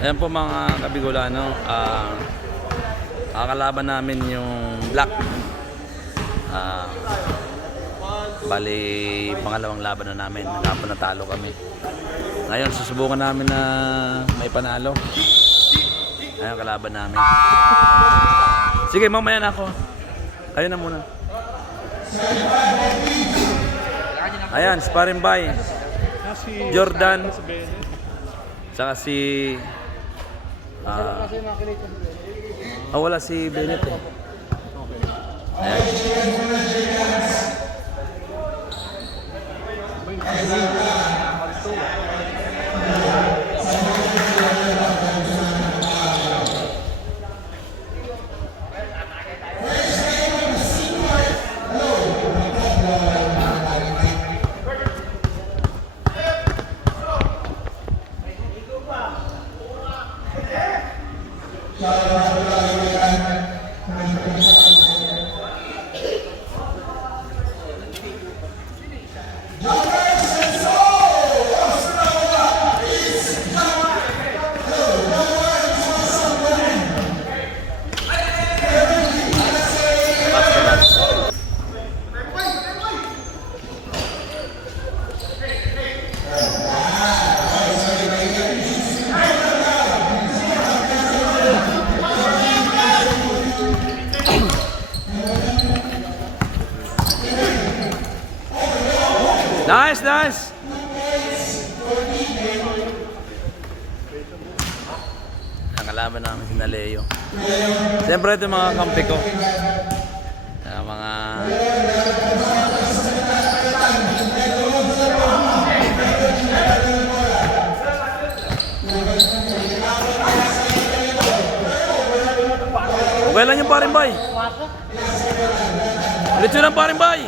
Ayan po mga kabigulano, kakalaban namin yung black. Bali, pangalawang laban na namin, natalo kami. Ngayon, susubukan namin na may panalo. Ayan, kalaban namin. Sige, mamaya na ako. Kayo na muna. Ayan, sparring by Jordan. Saka si wala si Bennett eh. Nice, nice. Ang kalaban namin si Naleo. Siyempre ito mga kampi ko. Mga okay lang yung paring bay. Diretso lang paring bay.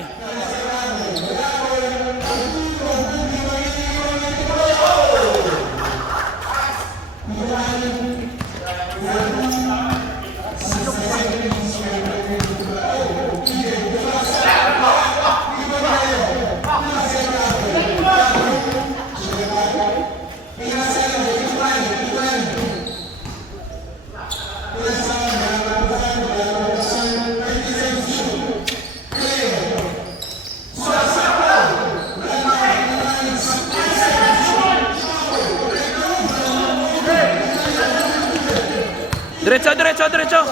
Diretso, diretso, diretso.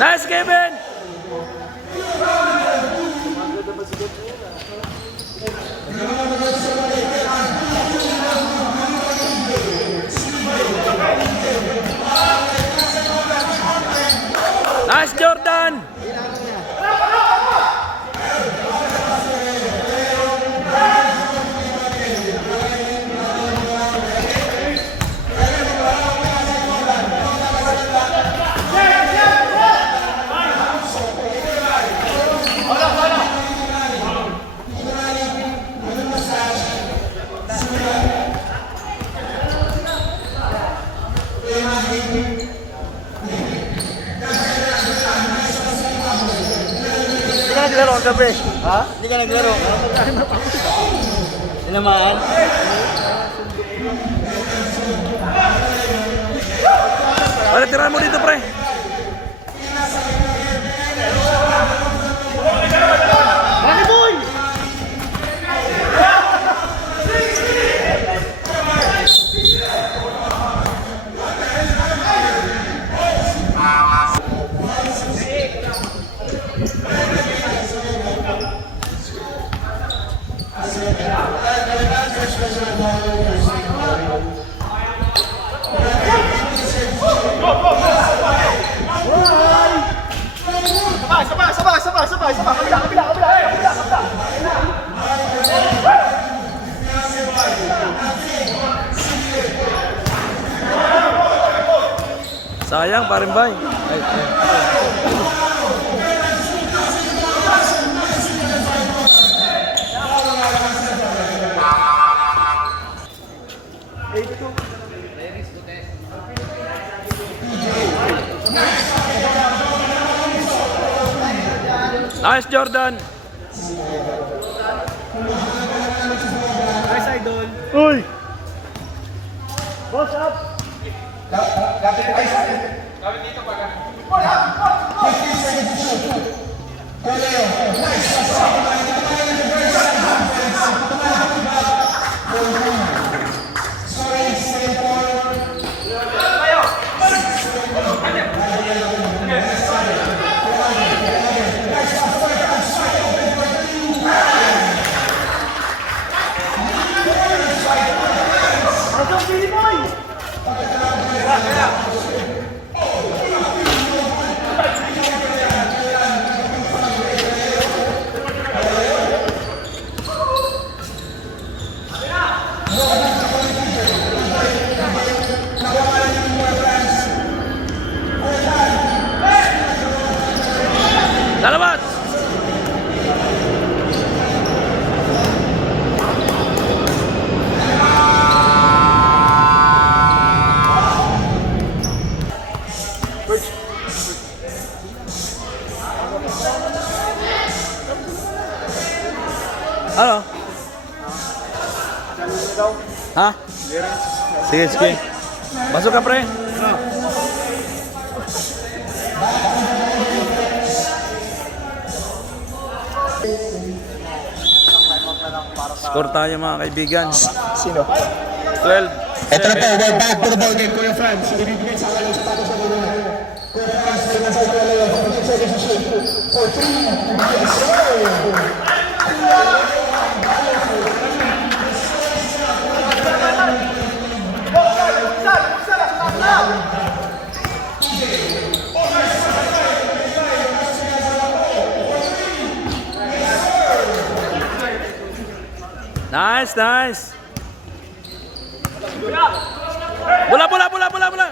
Nice, Kevin! Nice, Jordan! Hindi ka naglaro ang gabi? Ha? Hindi ka naglaro? Tinamaan? Wala, tirahan mo dito, pre. Money boy! Sabay, sabay! Sayang, parin bay. Nice, Jordan. Nice idol. Uy! Boss up! Lalabas! Ano? Ha? Sige, sige. Masuk ka, pre. Score tayo mga kaibigan. Sino? 12. Ito na po, we're back to the ball game, Kuya Franz. Ibibigay sa akin sa tato sa dulo. Kuya Franz, may nasa ito na yun. 15 seconds to shoot. For 3. Yes, sir! Nice, nice. Bola, bola, bola, bola, bola.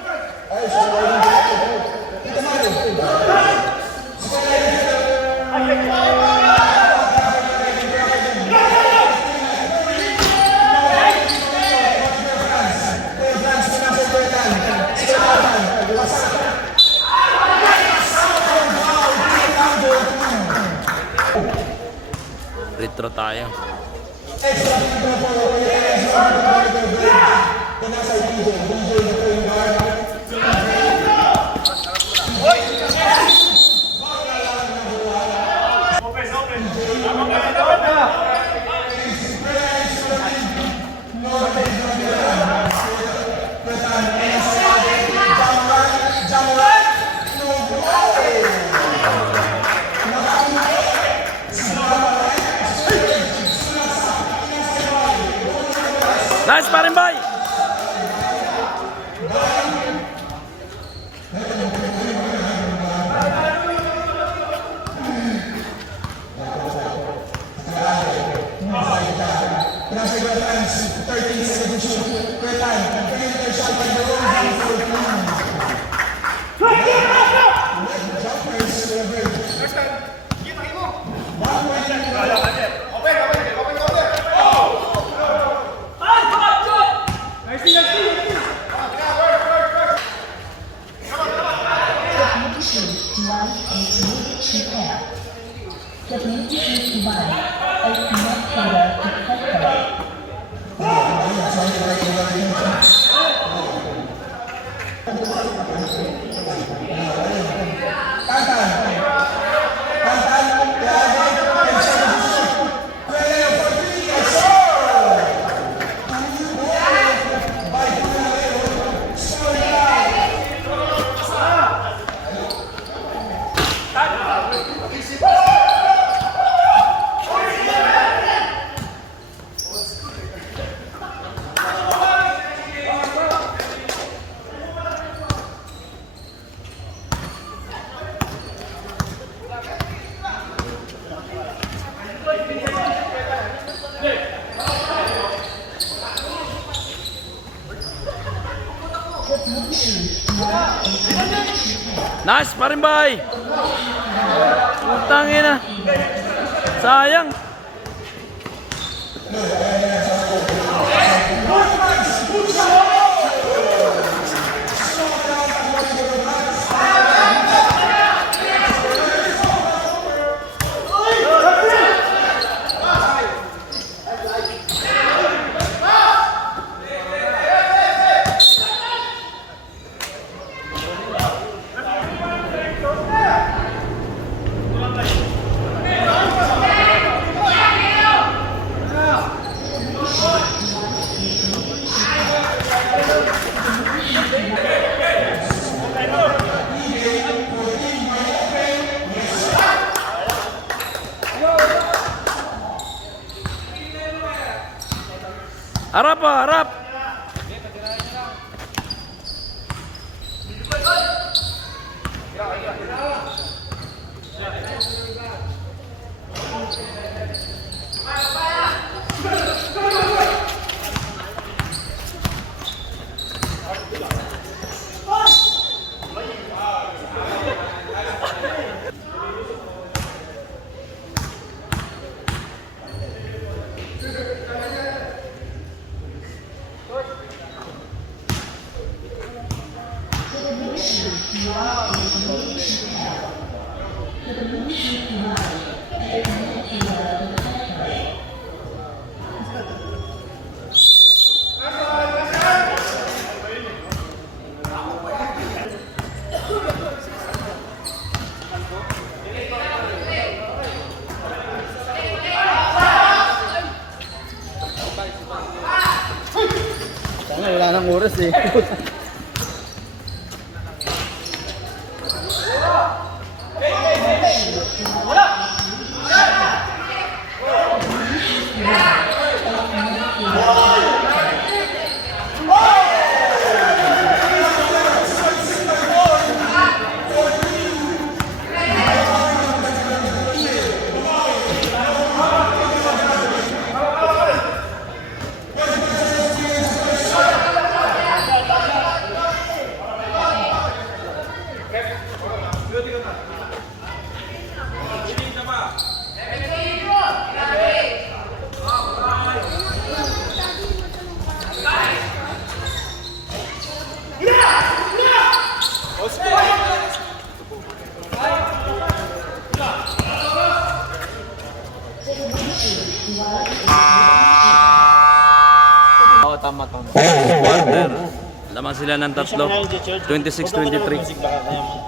Retro tayo. Nice, parin bay. Nice, Parimbay! Putangin na. Sayang. Harap pa, harap! Wala nang oras eh. Oo, tama. Quarter. Lamang sila ng tatlo. 26-23.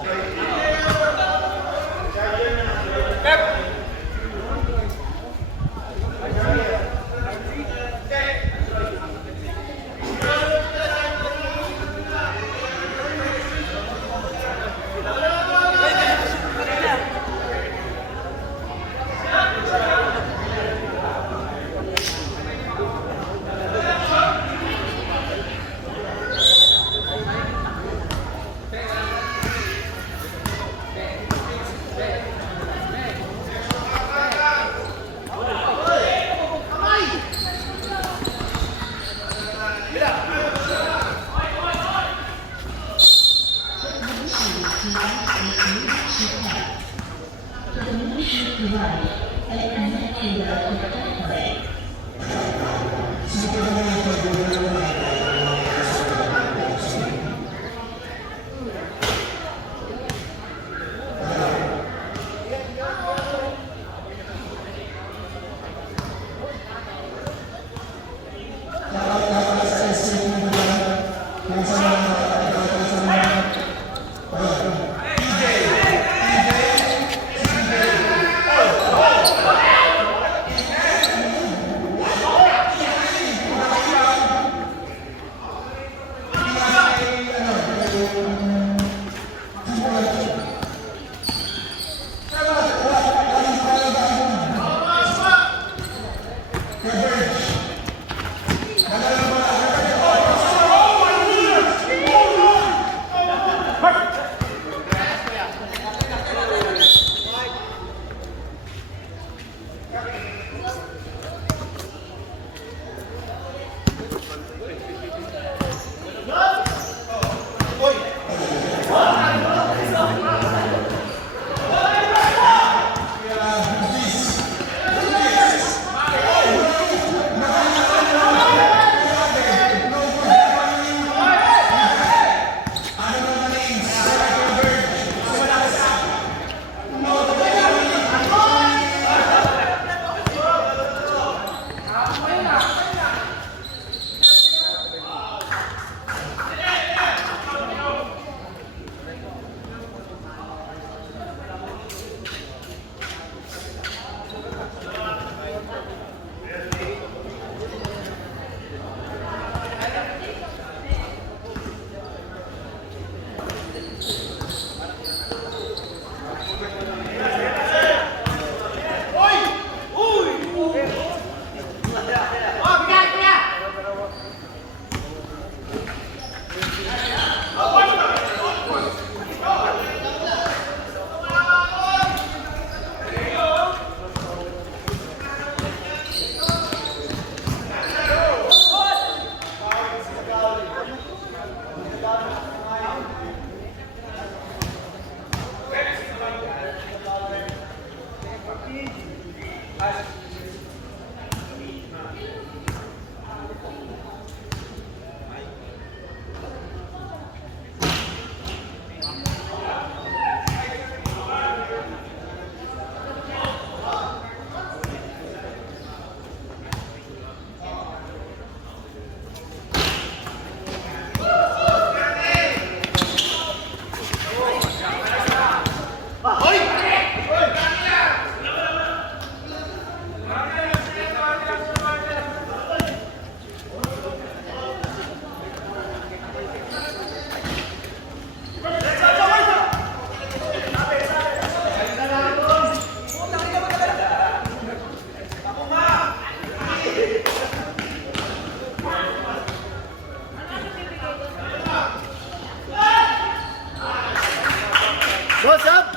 What's up?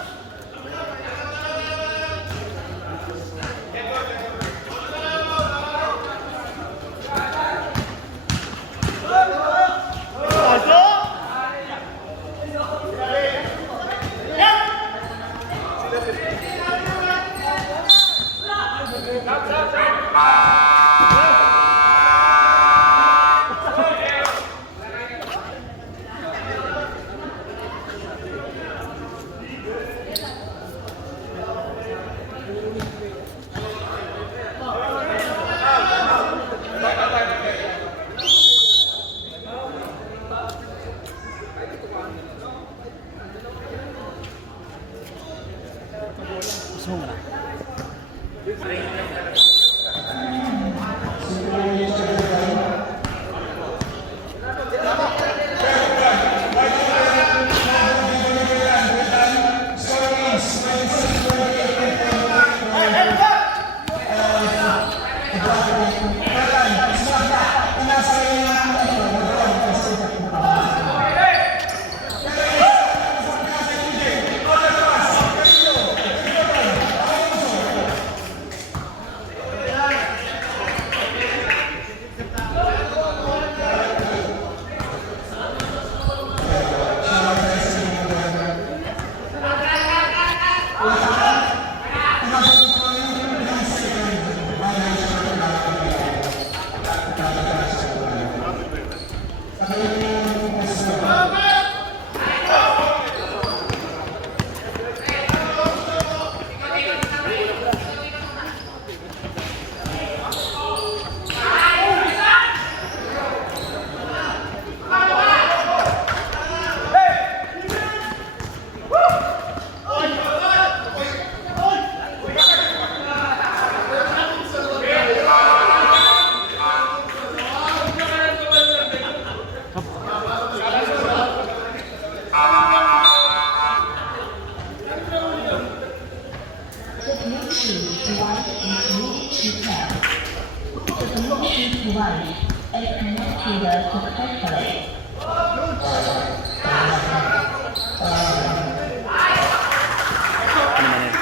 Ano man yun?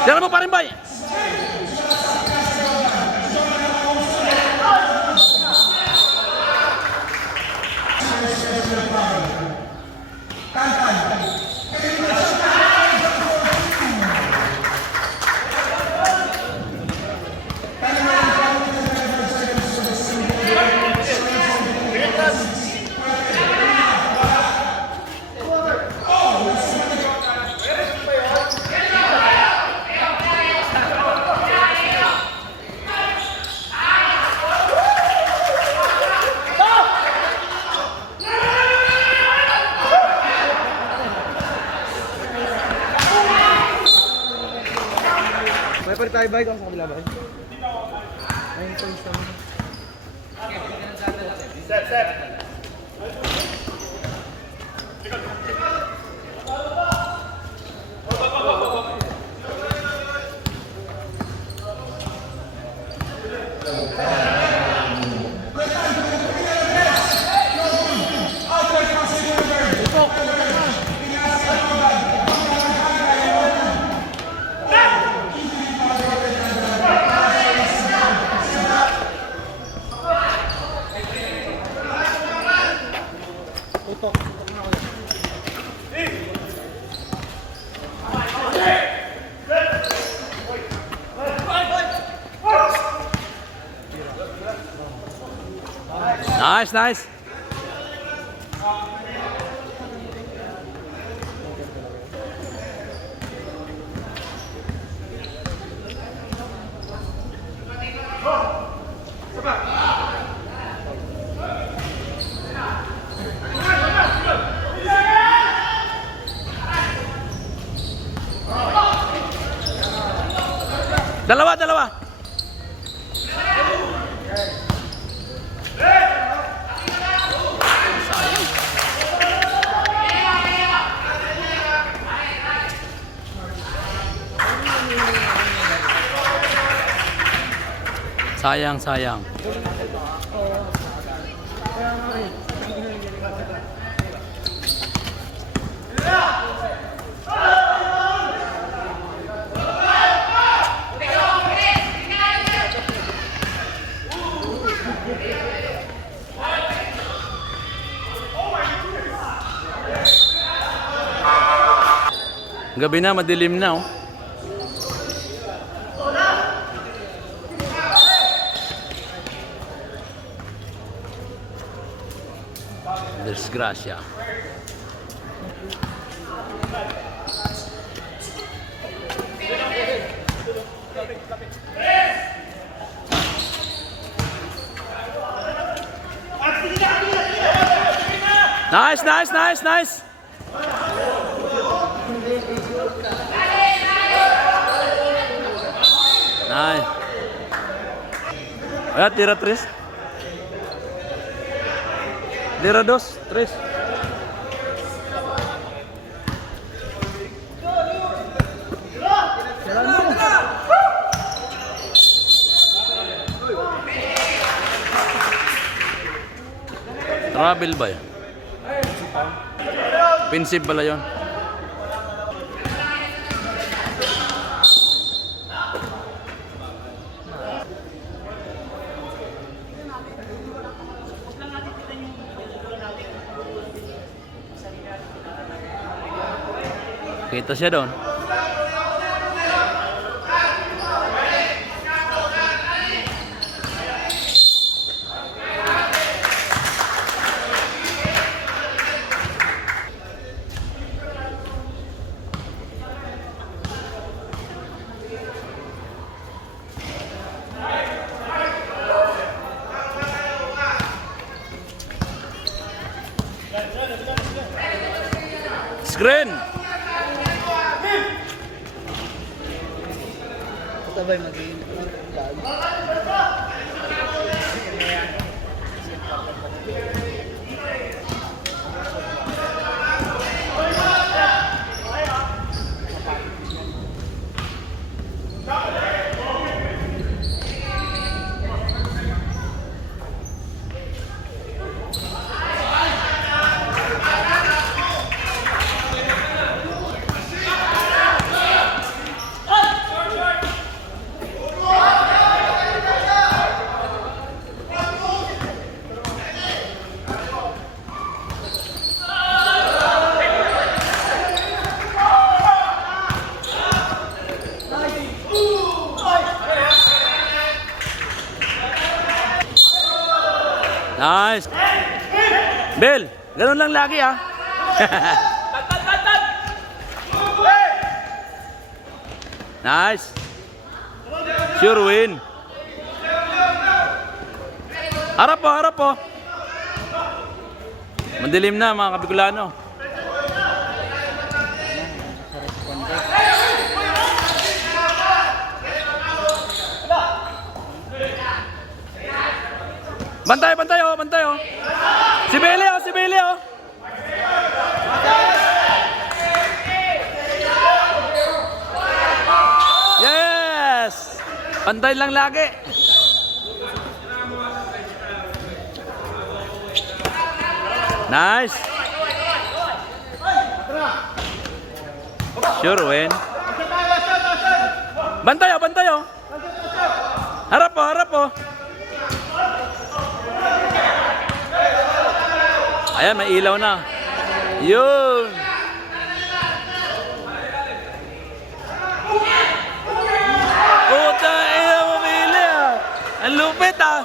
Jangan mo pa rin, bay! May palit tayo bike sa kabila ba? Ayun po isa mo. Nice, nice. Dalawa, dalawa. Sayang, sayang. Gabi na, madilim na oh. Desgracia. Nice, nice, nice, nice. Nice. Ayan, tira 3. Tira 2, 3. Travel ba yan? Offensive pala yun. Kita siya doon. Screen! Sabay magiging Nice. Bel, ganun lang lagi ah. Nice. Sure win. Harap po, harap po. Madilim na mga Kabicolano. Bantay, bantay oh, bantay oh. Si Bele oh, si Bele oh. Yes! Bantay lang lagi. Nice. Sure win. Bantay oh, bantay oh. Harap po, harap po. Ayan, may ilaw na. Yun. Puta, ilaw mo, Bele ah. Ang lupit ah.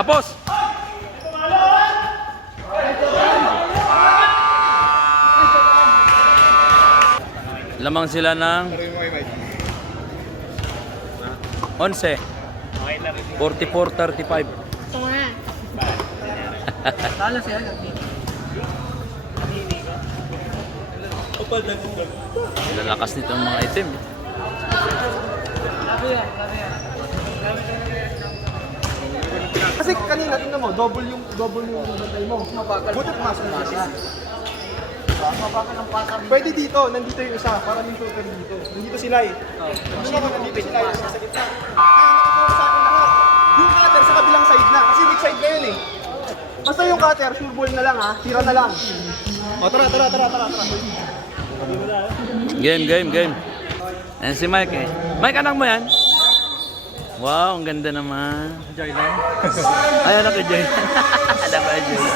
Tapos! Lamang sila ng 11. 44-35. Tala siya. Lalakas nito ang mga item. Kasi kanina, tingnan mo, double yung bantay mo. Mabagal. Buti pumasok na siya. Mabagal ang pasar. Pwede dito, nandito yung isa, para may shooter dito. Nandito sila eh. Nandito sila eh, sa gitna. Kaya nakatulong sa akin lahat. Yung cutter sa kabilang side na, kasi weak side kayo eh. Basta yung cutter, sure ball na lang ha, tira na lang. O tara. Game. Ayan si Mike eh. Mike, anak mo yan? Wow, ang ganda naman. Jaylan. Ay, anak ko, Joy. Anak ko, Joy.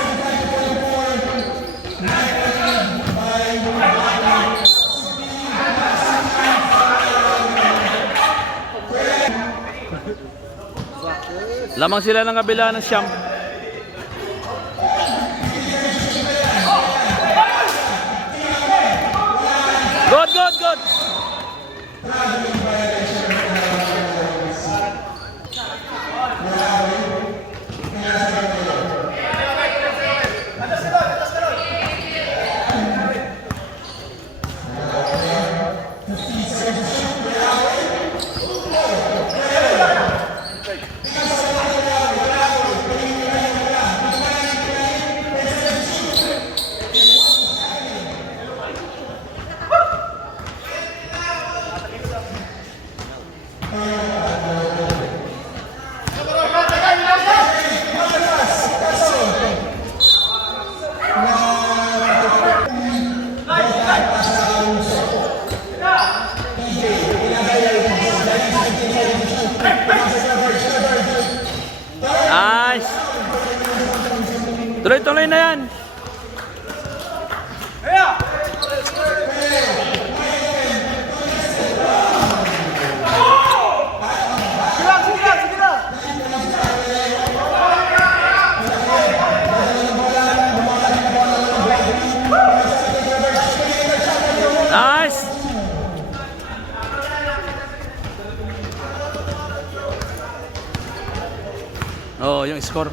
Lamang sila ng kabila ng siyam. Good! Nice! Tuloy-tuloy na yan! Sige lang. Nice! Oh, yung score.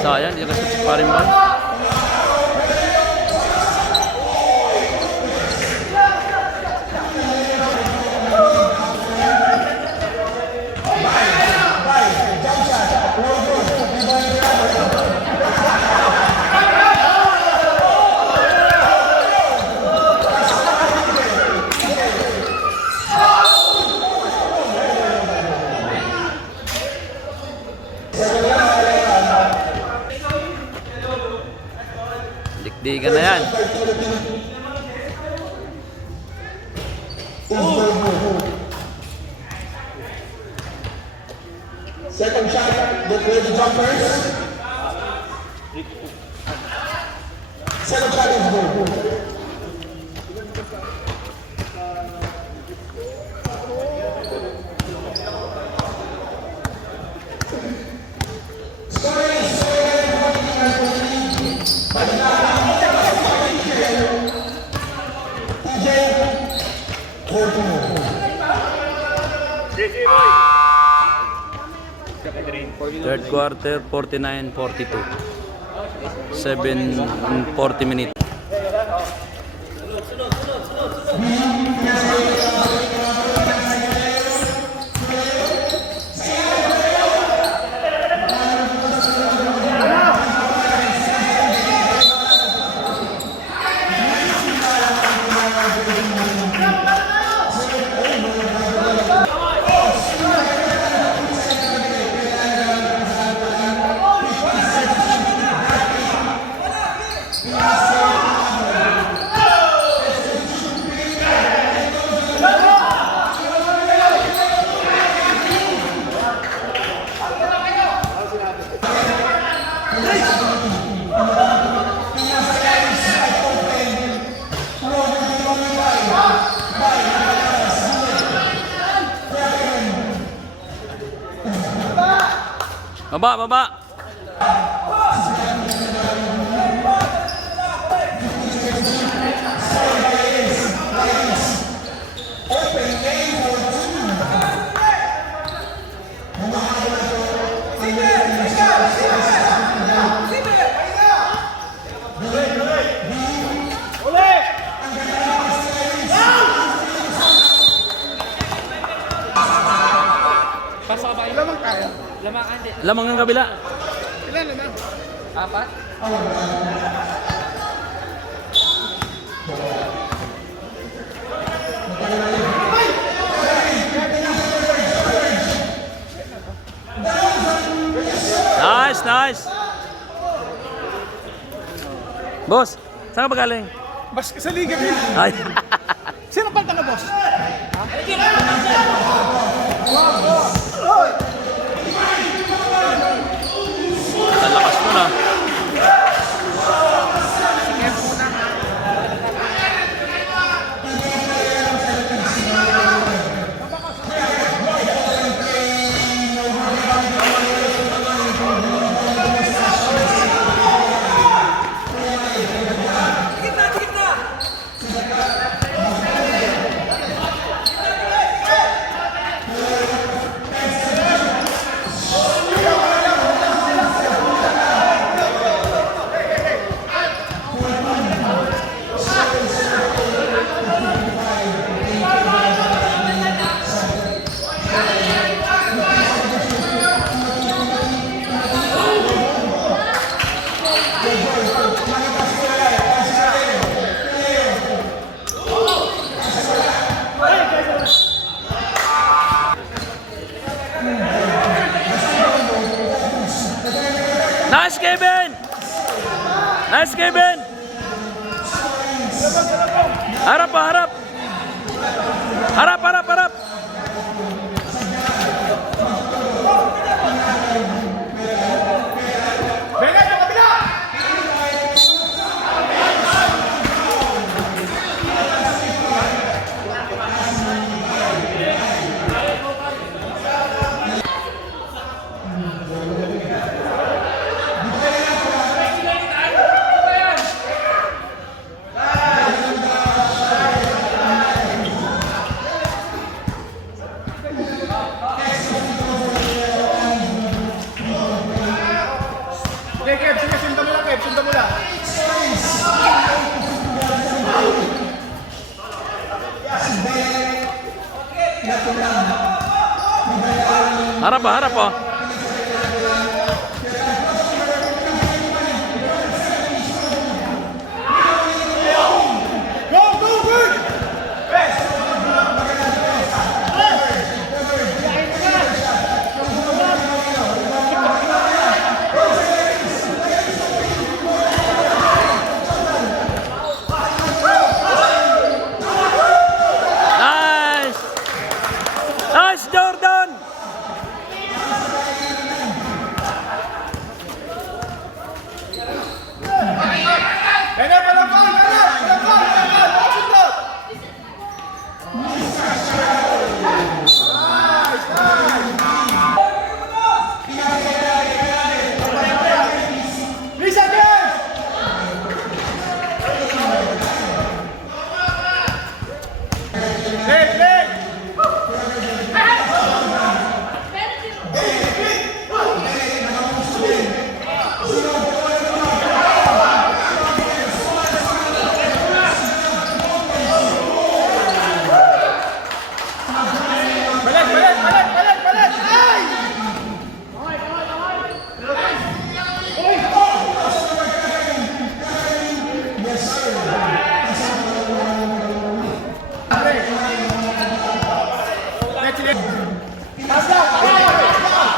Sayang, di kasi pa rin ba? Dikdigan na yan. Second shot, get ready jumpers. Second shot is good. Third quarter, 49-42. 7:40 minutes. Yes, sir. Baba, baba. Lamang ang kabila. Ilan na? 4? Nice, nice. Boss, saan ka ba galing? Bas sa liga din. Ay. Sino palta ka, boss? Ang lakas mo na. Nice, Kevin! Nice, Kevin! Harap pa, harap! Harap, harap, harap! Bengay sa kabila! Okay, Kev, sige, sundan mo lang, Kev, sundan mo lang. Harap pa, harap pa! Go, go, good! Nice! Nice, Jordan! Bengay, walang foul, Bengay! Walang foul, walang foul! Baka sundan! Lisa, Kev! Leg, leg! Balik, balik, balik, balik, balik! Ay! Let's go! Pass down, pass down!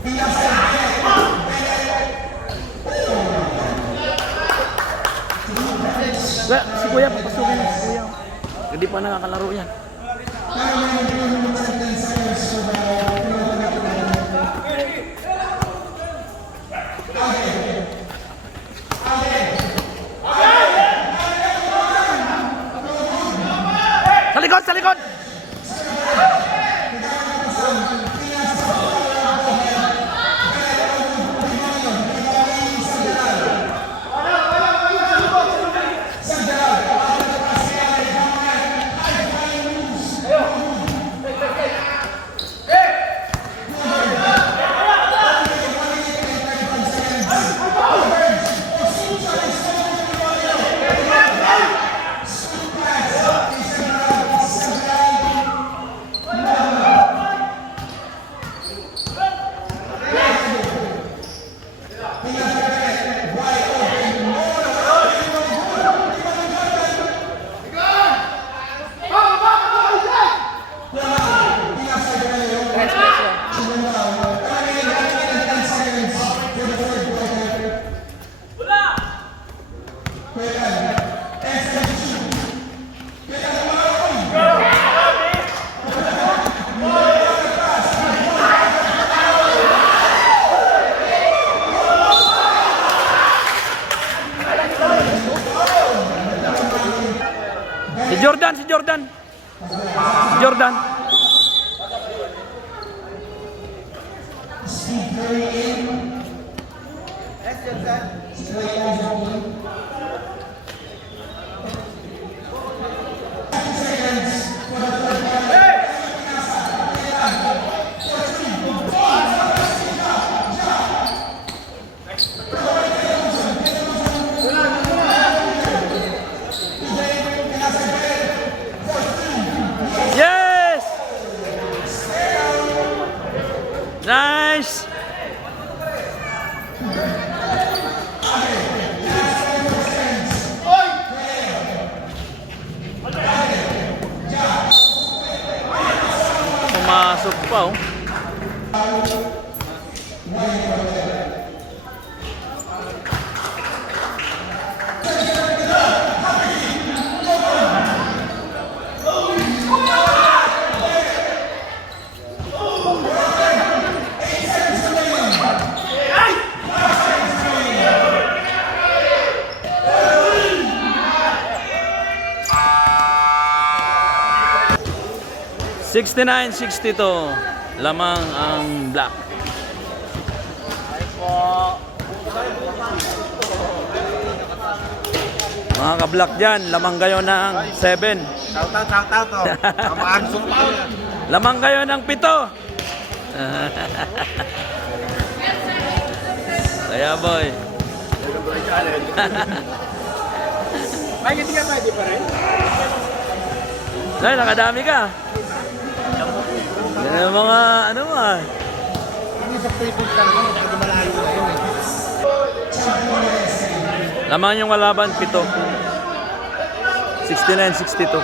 Si Kuya, papasukin mo si Kuya. Hindi pa nakakalaro yan. Sa likod, sa likod! Si Jordan, si Jordan. Si Jordan. Yes! Nice! Pumasok pa oh. $69-62 lamang ang black. Mga ka-black dyan, lamang kayo ng 7. Shout out oh. Maagsong pa yan. Lamang kayo ng 7. Kaya boy. Ay, hindi ka pwede pa rin. Ay, nakadami ka. Yan ang mga ano ah. Hindi sa pre-food lang ko, hindi malayo na yun eh. Lamang yung kalaban, 7. 69-62.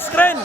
Screen!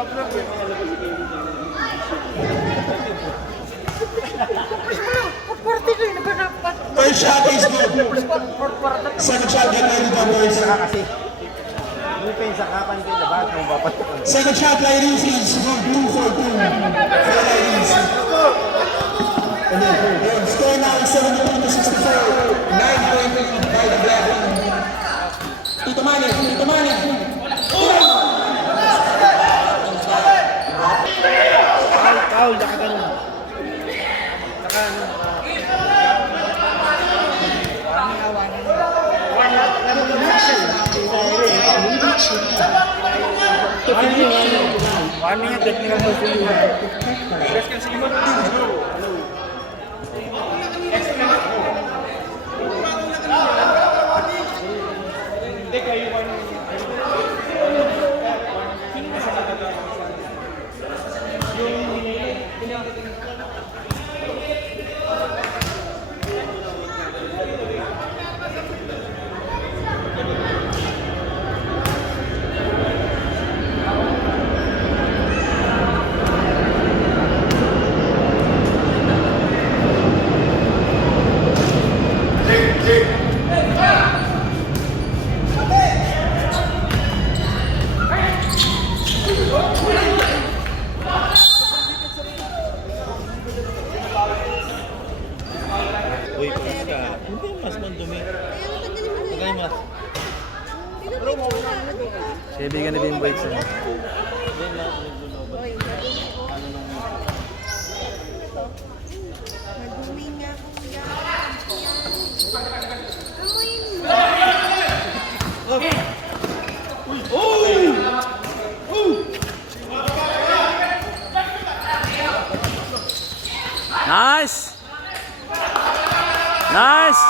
First shot is good. Second shot, get ready to boys. Second shot, ladies, is good. 2 for 2. For ladies. Score now is 72 to 64. 9 point lead by the Black One. Tito Manny, Tito Manny. Foul, nakaganon. Ano yung technical foul? Kaibigan ni Bimboy siya. Madumi nga kuya. Nice! Nice!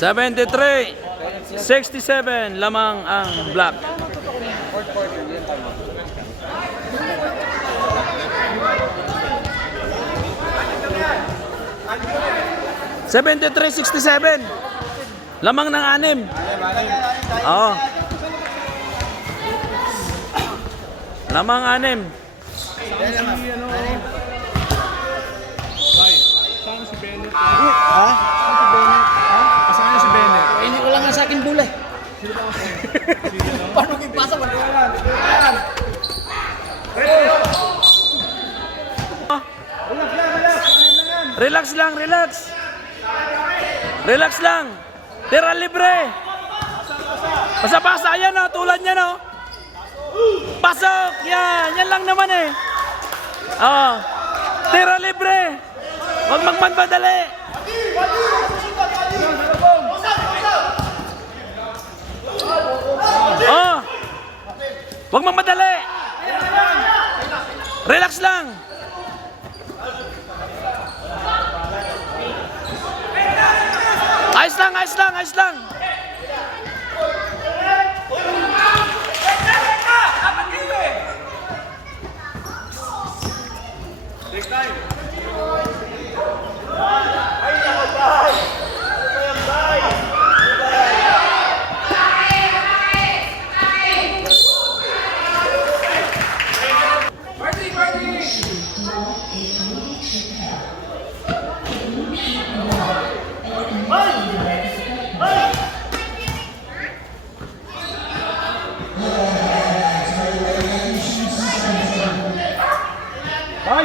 73, 67 lamang ang Black. $73-67 lamang ng 6. Oo. Lamang 6. Kasama si Bennett. Hindi ko lang nga sa akin bula. Paano ipasa mo? Relax lang, relax. Relax lang. Tira libre. Pasa-pasa, yan o, tulad yan o. Pasok, yan, yan lang naman eh. Oo. Tira libre. Huwag magmadali. Oh. Huwag magmadali. Relax lang. Ayos lang, ayos lang, ayos lang.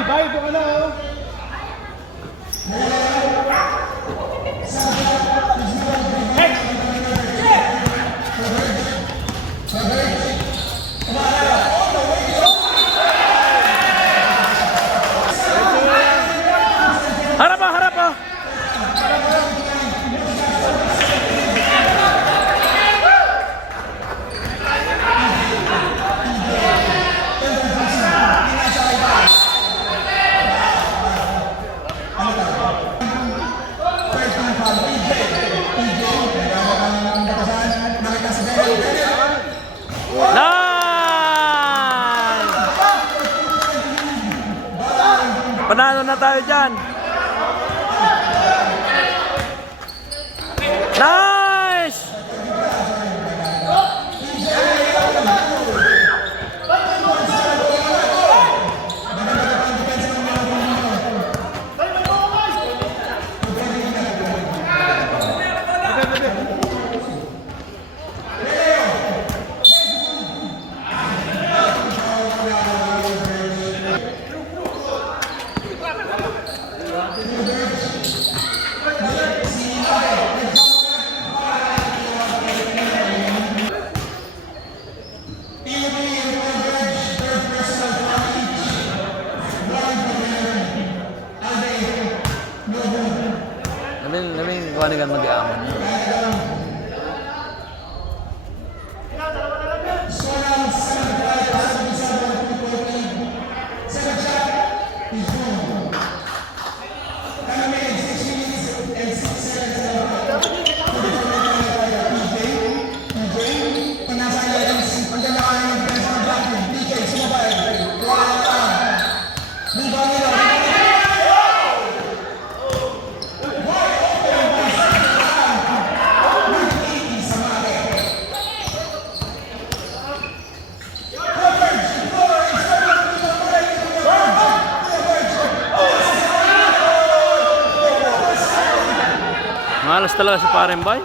Bye, ito ka na oh. Harap po, harap po. Panalo na tayo dyan. Nice! Malas talaga si Parembay.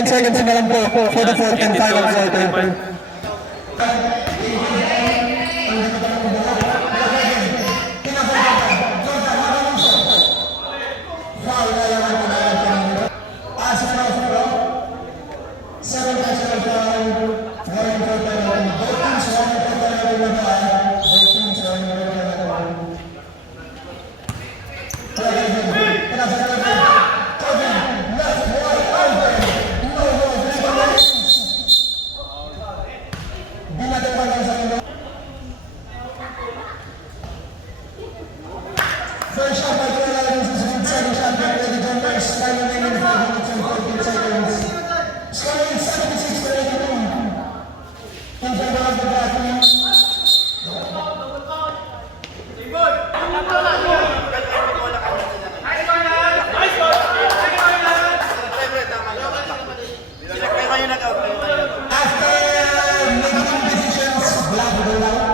Seconds na lang po for the fourth and final quarter. First shot by Kuala Lumpur, second shot by Lady Jumpers, time remaining 5 minutes and 14 seconds. Scoring 76-82 in favor of the Black Queens. After making decisions, Black will out.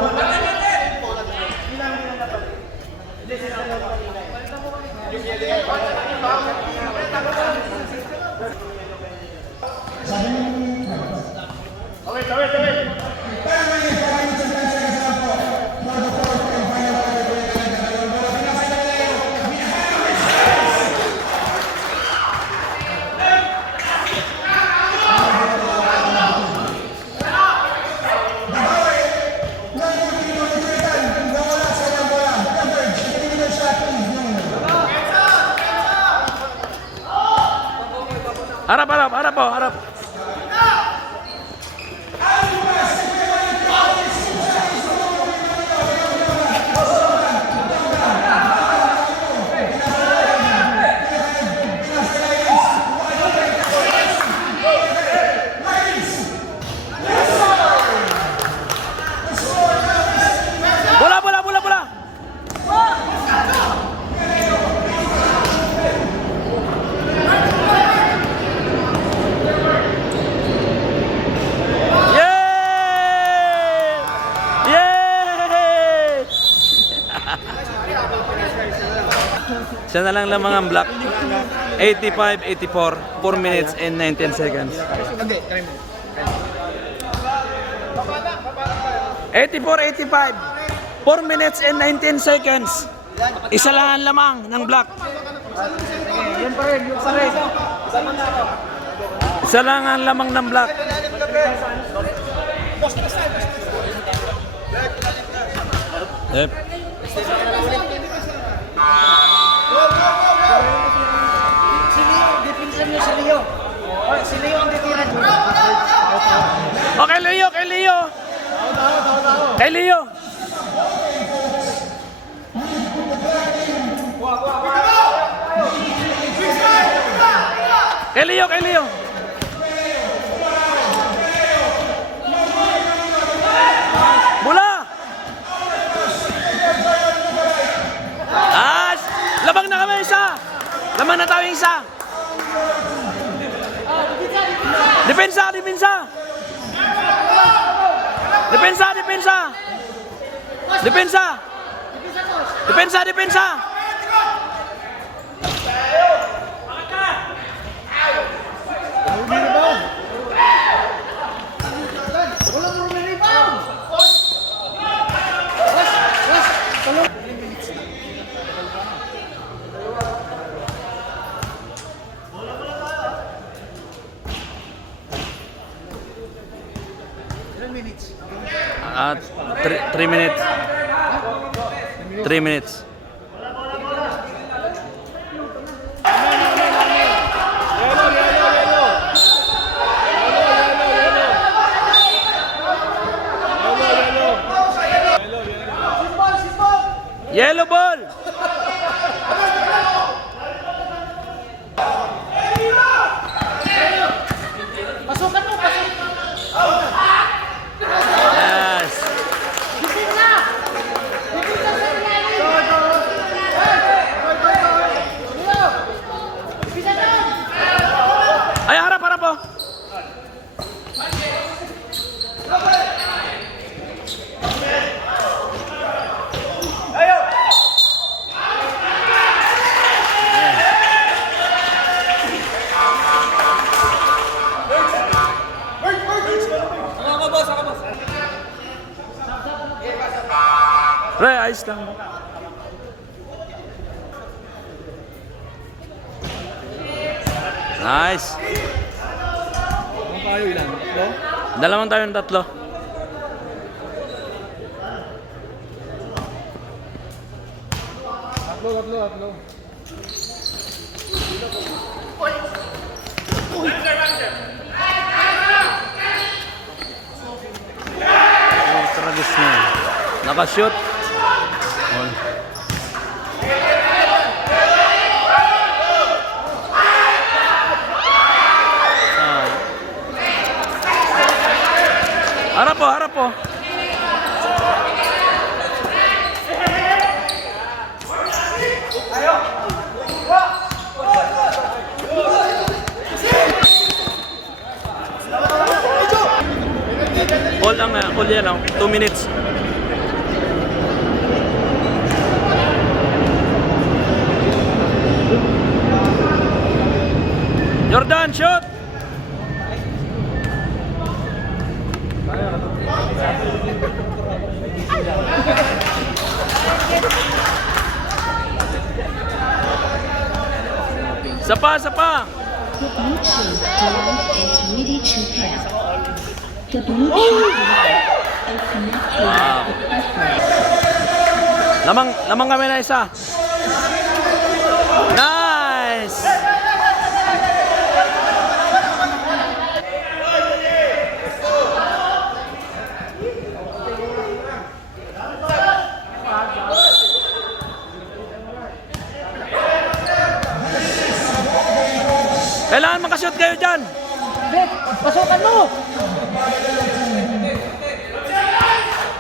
Harap, harap, harap po, harap. Bola, bola, bola, bola. Siya na lang lamang ang block. 85-84, 4 minutes and 19 seconds. 84-85, 4 minutes and 19 seconds. Isa lang ang lamang ng block. Yun pa rin, yun pa rin. Isa lang ang lamang ng block. Yep. Si Leo, defensive nyo si Leo. Oh, si Leo ang titira. Okay, Leo, kay Leo. Kay Leo. Kay Leo, kay Leo. Bola. Lamang na kami isa. Lamang na tayo isa. Depensa, depensa. Depensa, depensa. Depensa. Depensa, depensa. At 3 minutes. 3 minutes. Yellow ball. Pasukan mo, pasukan. Yes. Ay, harap, harap po. Pre, ayos lang. Nice. Ang tayo ilan? No? Dalawang tayo ng tatlo. Tatlo. Oh, tragis na. Nakashoot. Oh. Ah. Harap po, harap po. All yan, 2 minutes. Jordan, shoot! Sapa, sapa! The Bluetooth device is ready to pair. The Bluetooth device is connected Wow. successfully. Lamang kami na isa. Nice! Kailangan makashoot kayo dyan. Vic, pasukan mo!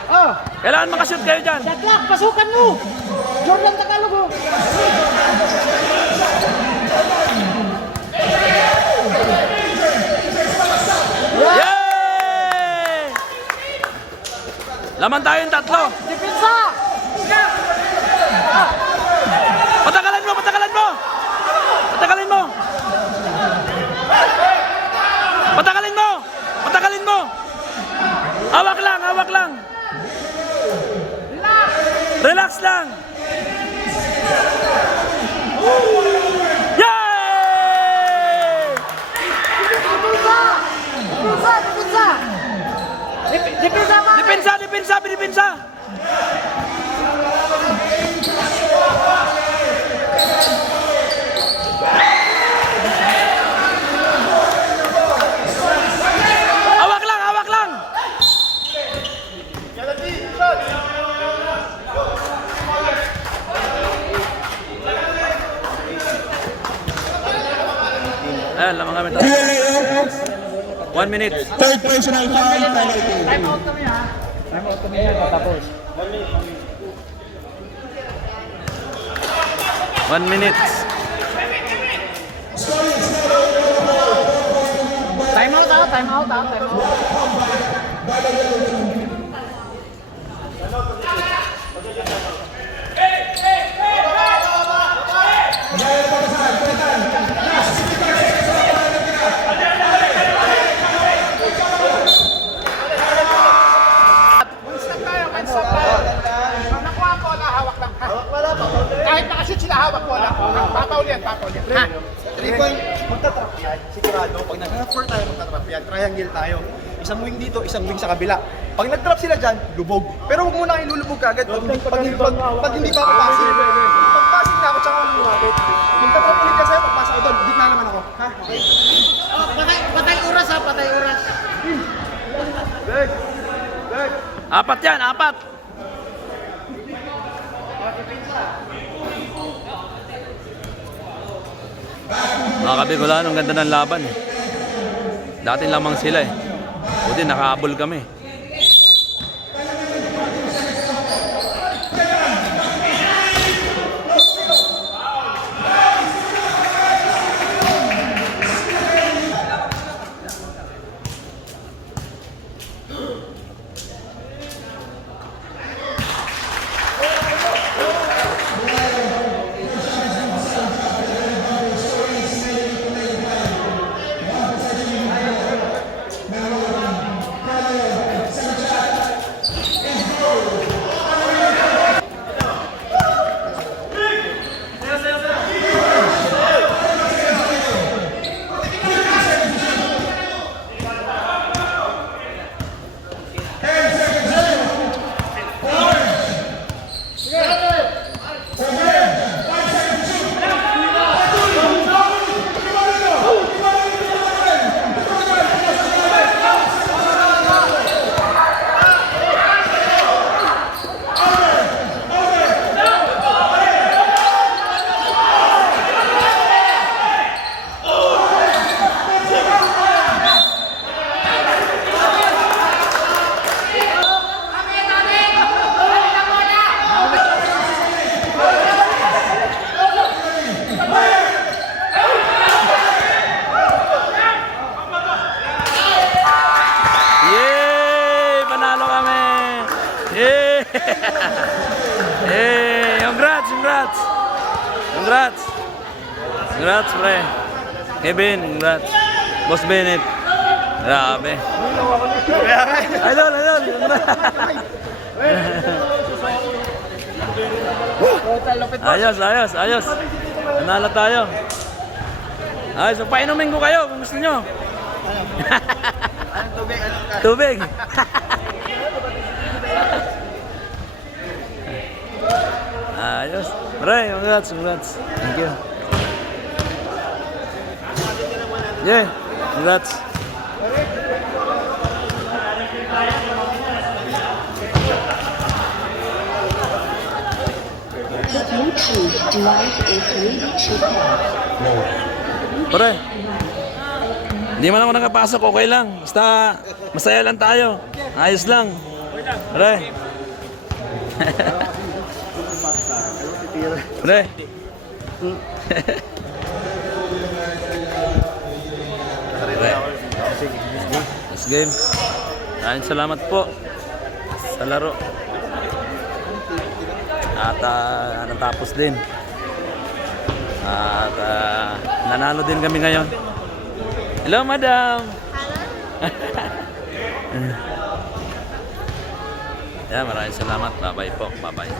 Oh, Kailangan makashoot kayo dyan. shot clock, pasukan mo! Jordan Tagalog oh. Yay! Laman tayo yung tatlo. Depensa! Patakalan mo, patakalan mo! Patakalin mo! Patakalin mo! Patakalin mo! Hawak lang, hawak lang! Relax lang! Yay! Depensa ba? Depensa, depensa, depensa! Hawak lang, hawak lang! Ayan, lamang kami tayo. PLAO, 1 minute. third personal foul, penalty. Time out kami ha. Time out kami yan, patapos. 1 minute. Time out ha, time out ha, time out. Kahit nakashoot sila, hawak mo lang. Papauli yan. Ha? 3 point, magtatrap yan. Sigurado, pag nag-4 tayo, magtatrap yan. Triangle tayo. Isang wing dito, isang wing sa kabila. Pag nag-drop sila dyan, lubog. Pero huwag muna kayo lulubog kagad. Pag hindi pa ako passing. Pag passing na ako, tsaka ako lumapit. Magtatrap ulit kasi, pagpasa ko doon. Gitna naman ako. Ha? Okay? Oh, patay oras ha, patay oras. Leg! Apat yan, apat. Mga kabigulano, ang ganda ng laban. Dati lamang sila eh. Buti nakahabol kami. congrats. Congrats, pre. Kevin, congrats. Boss Bennett. Grabe. Idol. Ayos. Nanalo tayo. Ayos, painumin ko kayo kung gusto nyo. Anong tubig? Tubig. Ayos. Pre, congrats. Thank you. Yeah, congrats. The Bluetooth device is ready to pair. Pre, hindi man ako nakapasok, okay lang. Basta masaya lang tayo. Ayos lang. Pre. Pre. Next game. Maraming salamat po sa laro. At natapos din. At nanalo din kami ngayon. Hello, madam. Maraming salamat. Bye-bye po. Bye-bye.